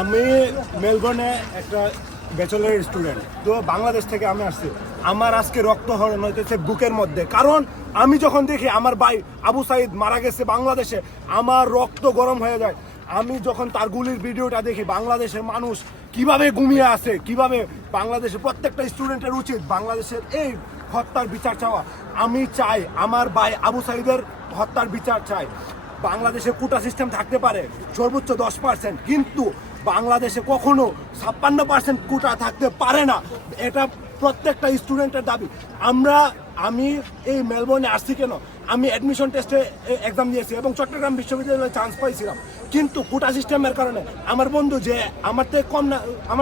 আমি মেলবোর্নে একটা bachelor student, তো বাংলাদেশ থেকে আমি আসছি। আমার আজকে রক্ত হরণ হইতেছে বুকের মধ্যে, কারণ আমি যখন দেখি আমার ভাই আবু সাইদ মারা গেছে বাংলাদেশে, আমার রক্ত গরম হয়ে যায়। আমি যখন তার গুলির ভিডিওটা দেখি, বাংলাদেশের মানুষ কিভাবে ঘুমিয়ে আছে, কিভাবে বাংলাদেশের প্রত্যেকটা স্টুডেন্টের উচিত বাংলাদেশের এই হত্যার বিচার চাওয়া। আমি চাই আমার ভাই আবু সাইদের হত্যার বিচার চাই। বাংলাদেশে কোটা সিস্টেম থাকতে পারে সর্বোচ্চ 10%, কিন্তু বাংলাদেশে কখনো 56% কোটা থাকতে পারে না। এটা প্রত্যেকটা স্টুডেন্টের দাবি। আমি এই মেলবোর্নে আসছি কেন, আমি অ্যাডমিশন টেস্টে এক্সাম দিয়েছি এবং চট্টগ্রাম বিশ্ববিদ্যালয়ে চান্স পাইছিলাম, কিন্তু কোটা সিস্টেমের কারণে আমার বন্ধু যে আমার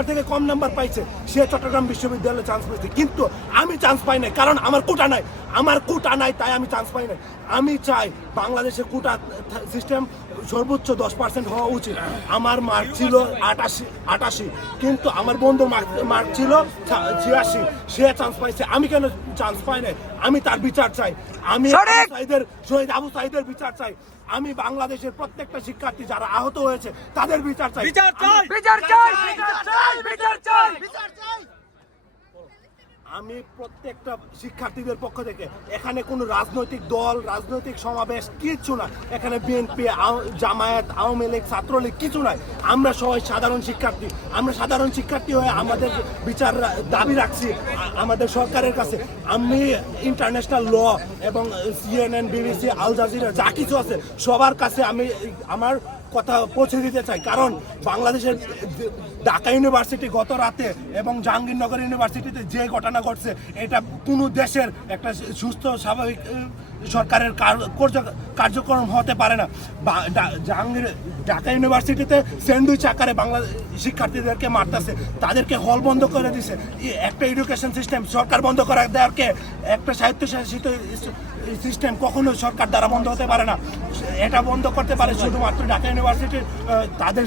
থেকে কম নাম্বার পাইছে, সে চট্টগ্রাম বিশ্ববিদ্যালয়ে চান্স পাইছে, কিন্তু আমি চান্স পাই নাই, কারণ আমার কোটা নাই, তাই আমি চান্স পাই নাই। আমি চাই বাংলাদেশের কোটা সিস্টেম সর্বোচ্চ 10% হওয়া উচিত। আমার মার্ক ছিল 88, কিন্তু আমার বন্ধু মার্ক ছিল 86, সে চান্স পাইছে, আমি কেন চান্স পাই নাই? আমি তার বিচার চাই। আমি শহীদ আবু সাইদের বিচার চাই। আমি বাংলাদেশের প্রত্যেকটা শিক্ষার্থী যারা আহত হয়েছে তাদের বিচার চাই। আমি প্রত্যেকটা শিক্ষার্থীদের পক্ষ থেকে, এখানে কোনো রাজনৈতিক দল, রাজনৈতিক সমাবেশ কিচ্ছু না, এখানে বিএনপি, জামায়াত, আওয়ামী লীগ, ছাত্রলীগ কিছু নাই। আমরা সবাই সাধারণ শিক্ষার্থী। আমরা সাধারণ শিক্ষার্থী হয়ে আমাদের বিচার দাবি রাখছি আমাদের সরকারের কাছে। আমি ইন্টারন্যাশনাল ল এবং CNN, BBC, আল জাজিরা যা কিছু আছে সবার কাছে আমি আমার কথা পৌঁছে দিতে চাই, কারণ বাংলাদেশের ঢাকা ইউনিভার্সিটি গত রাতে এবং জাহাঙ্গীরনগর ইউনিভার্সিটিতে যে ঘটনা ঘটছে, এটা কোনো দেশের একটা সুস্থ স্বাভাবিক সরকারের কার্যক্রম হতে পারে না। ঢাকা ইউনিভার্সিটিতে স্যান্ডউইচ আকারে বাংলা শিক্ষার্থীদেরকে মারতেছে, তাদেরকে হল বন্ধ করে দিছে। একটা এডুকেশন সিস্টেম সরকার বন্ধ করে দেওয়ারকে একটা স্বায়ত্তশাসিত সিস্টেম কখনো সরকার দ্বারা বন্ধ হতে পারে না। এটা বন্ধ করতে পারে শুধুমাত্র ঢাকা ইউনিভার্সিটির তাদের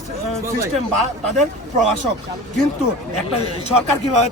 সিস্টেম বা তাদের প্রশাসক, কিন্তু একটা সরকার কিভাবে